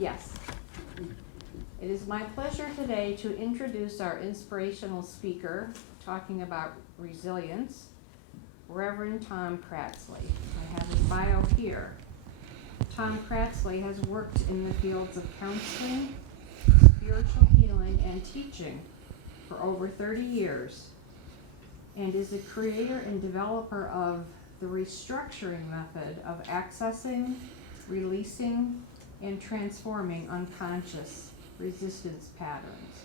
Yes. It is my pleasure today to introduce our inspirational speaker talking about resilience, Reverend Tom Cratsley. I have his bio here. Tom Cratsley has worked in the fields of counseling, spiritual healing, and teaching for over 30 years, and is the creator and developer of the restructuring method of accessing, releasing, and transforming unconscious resistance patterns.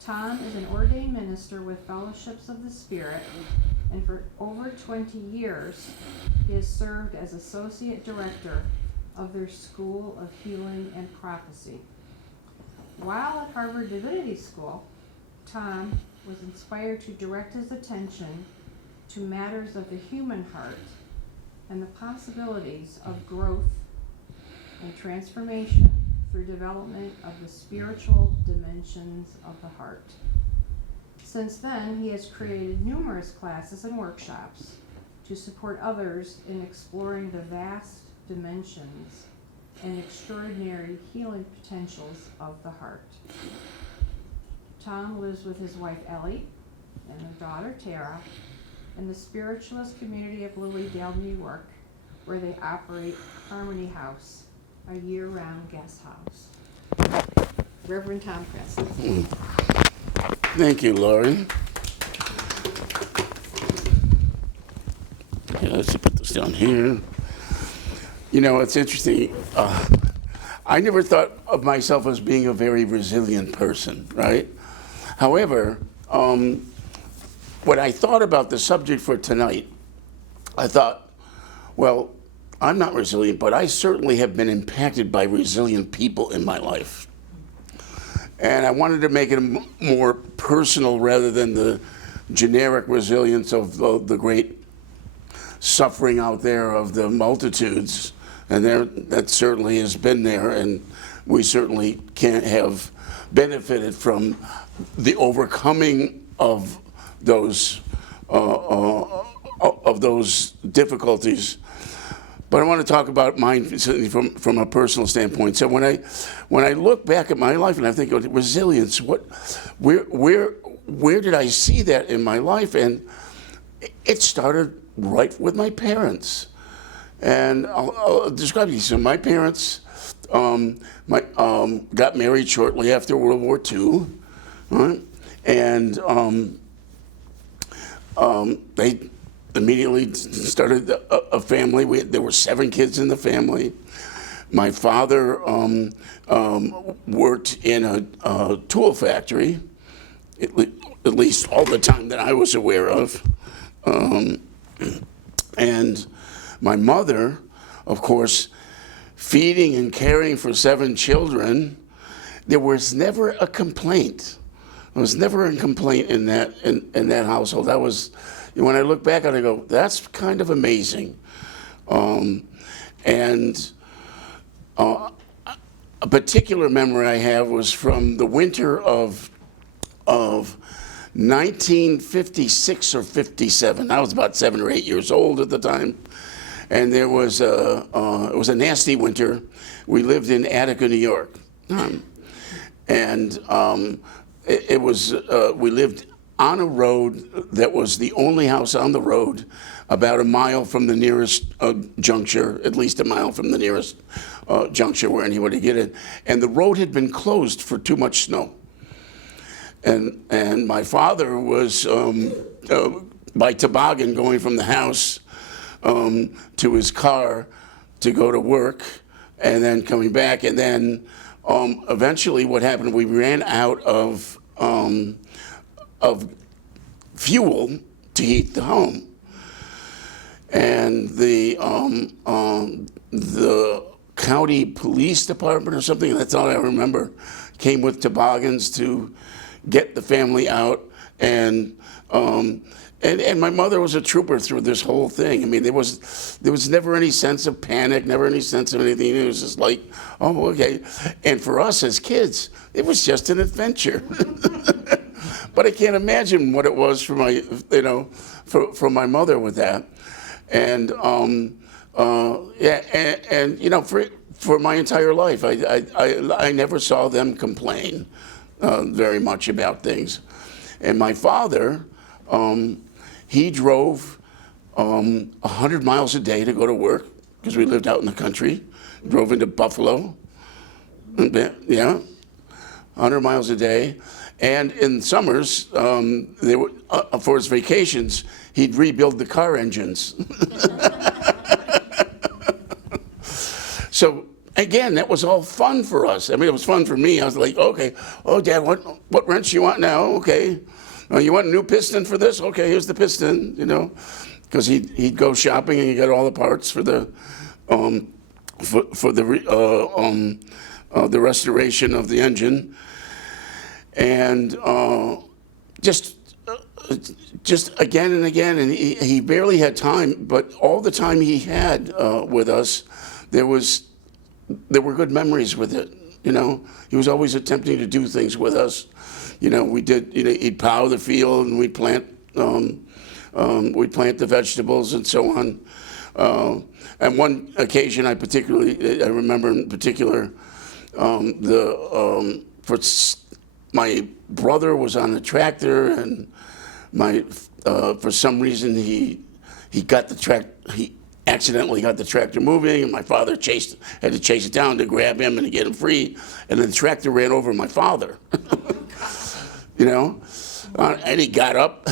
Tom is an ordained minister with Fellowships of the Spirit, and for over 20 years, he has served as associate director of their School of Healing and Prophecy. While at Harvard Divinity School, Tom was inspired to direct his attention to matters of the human heart and the possibilities of growth and transformation through development of the spiritual dimensions of the heart. Since then, he has created numerous classes and workshops to support others in exploring the vast dimensions and extraordinary healing potentials of the heart. Tom lives with his wife Ellie and their daughter Tara in the spiritualist community of Lilydale, New York, where they operate Harmony House, a year-round guest house. Reverend Tom Cratsley. Thank you, Lauren. Okay, let's put this down here. You know, it's interesting. I never thought of myself as being a very resilient person, right? However, when I thought about the subject for tonight, I thought, well, I'm not resilient, but I certainly have been impacted by resilient people in my life. And I wanted to make it more personal rather than the generic resilience of the great suffering out there of the multitudes. And that certainly has been there, and we certainly can't have benefited from the overcoming of those difficulties. But I want to talk about mine from a personal standpoint. So when I look back at my life and I think of resilience, where did I see that in my life? And it started right with my parents. And I'll describe you. So my parents got married shortly after World War II, right? And they immediately started a family. There were 7 kids in the family. My father worked in a tool factory, at least all the time that I was aware of. And my mother, of course, feeding and caring for 7 children, there was never a complaint. There was never a complaint in that household. That was, when I look back on it, I go, that's kind of amazing. And a particular memory I have was from the winter of 1956 or 57. I was about 7 or 8 years old at the time. And there was it was a nasty winter. We lived in Attica, New York. It was, we lived on a road that was the only house on the road, about a mile from the nearest juncture, at least a mile from the nearest juncture where anybody could get in. And the road had been closed for too much snow. And my father was by toboggan going from the house to his car to go to work, and then coming back. And then eventually what happened, we ran out of fuel to heat the home. And the county police department or something, that's all I remember, came with toboggans to get the family out. And my mother was a trooper through this whole thing. I mean, there was never any sense of panic, never any sense of anything. It was just like, oh, okay. And for us as kids, it was just an adventure. But I can't imagine what it was for my, for my mother with that. And for my entire life. I never saw them complain very much about things. And my father, he drove 100 miles a day to go to work because we lived out in the country. Drove into Buffalo, yeah, 100 miles a day. And in summers, they were, for his vacations, he'd rebuild the car engines. So again, that was all fun for us. I mean, it was fun for me. I was like, okay, oh, Dad, what wrench you want now? Okay. You want a new piston for this? Okay, here's the piston, you know. Because he'd go shopping and he'd get all the parts for the the restoration of the engine. And just again and again, and he barely had time, but all the time he had with us, there were good memories with it. You know, he was always attempting to do things with us. You know, he'd plow the field and we'd plant the vegetables and so on. And one occasion I remember in particular, my brother was on the tractor, and for some reason he accidentally got the tractor moving, and my father had to chase it down to grab him and to get him free, and then the tractor ran over my father. You know, and he got up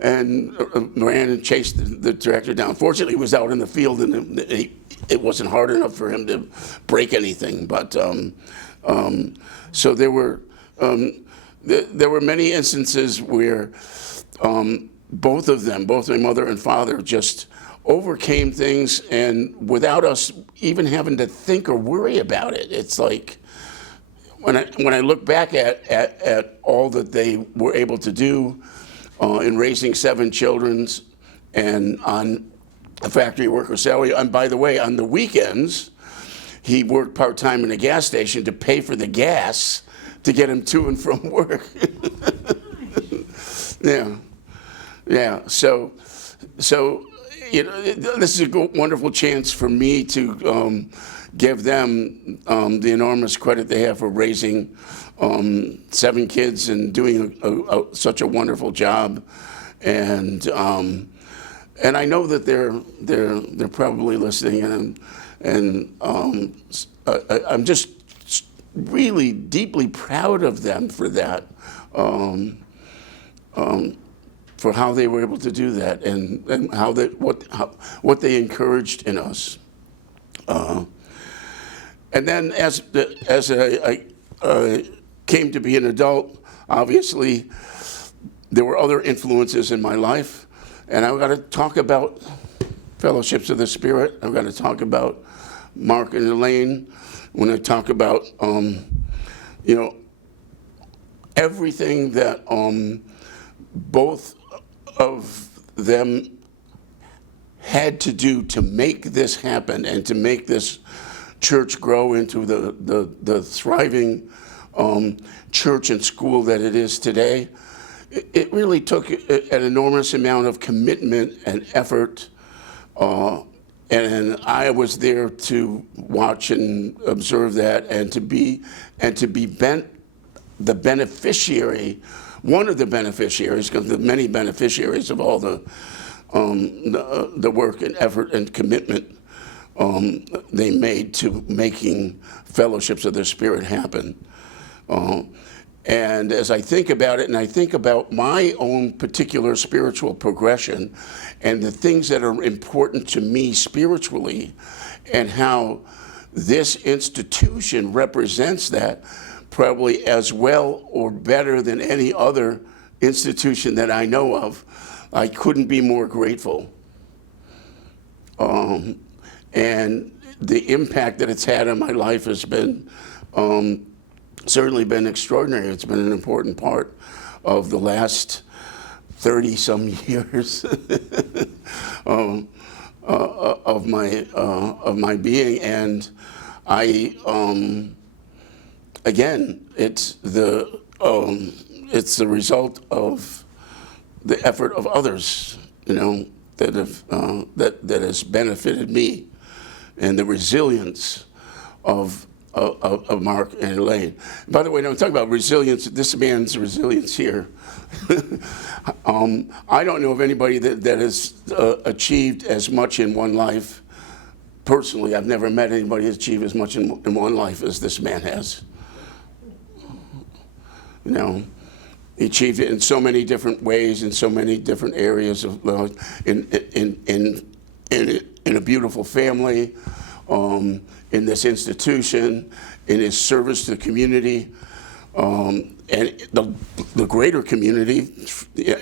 and ran and chased the tractor down. Fortunately, he was out in the field, and it wasn't hard enough for him to break anything. But so there were many instances where both of them, both my mother and father, just overcame things, and without us even having to think or worry about it. It's like when I look back at all that they were able to do in raising 7 children and on a factory worker salary. And by the way, on the weekends, he worked part-time in a gas station to pay for the gas to get him to and from work. Yeah. So you know, this is a wonderful chance for me to give them the enormous credit they have for raising 7 kids and doing such a wonderful job. And I know that they're probably listening, and I'm just really deeply proud of them for that, for how they were able to do that, and what they encouraged in us. And then as I came to be an adult, obviously there were other influences in my life, and I've got to talk about Fellowships of the Spirit. I've got to talk about Mark and Elaine. When I talk about everything that both of them had to do to make this happen and to make this church grow into the thriving church and school that it is today. It really took an enormous amount of commitment and effort, and I was there to watch and observe that, and to be the beneficiary, one of the beneficiaries, because the many beneficiaries of all the work and effort and commitment they made to making Fellowships of the Spirit happen. And as I think about it, and I think about my own particular spiritual progression and the things that are important to me spiritually, and how this institution represents that probably as well or better than any other institution that I know of, I couldn't be more grateful. And the impact that it's had on my life has been certainly been extraordinary. It's been an important part of the last 30-some years of my being, and I again, it's the result of the effort of others, that have that has benefited me and the resilience of Mark and Elaine. By the way, when I'm talking about resilience, this man's resilience here. I don't know of anybody that has achieved as much in one life. Personally, I've never met anybody who's achieved as much in one life as this man has. You know, he achieved it in so many different ways, in so many different areas of in a beautiful family, in this institution, in his service to the community, and the greater community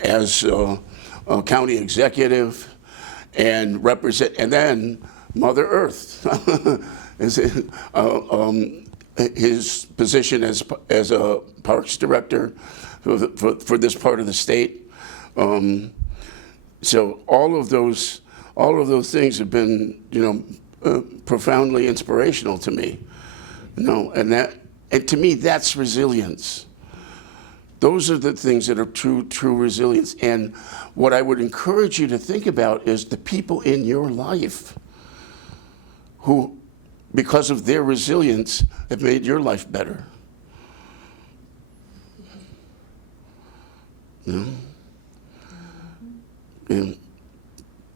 as a county executive, and then Mother Earth. His position as a parks director for this part of the state. So all of those things have been, profoundly inspirational to me. And to me, that's resilience. Those are the things that are true resilience. And what I would encourage you to think about is the people in your life who, because of their resilience, have made your life better.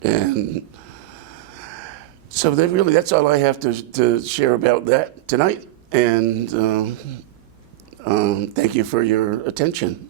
And so that's all I have to share about that tonight. And thank you for your attention.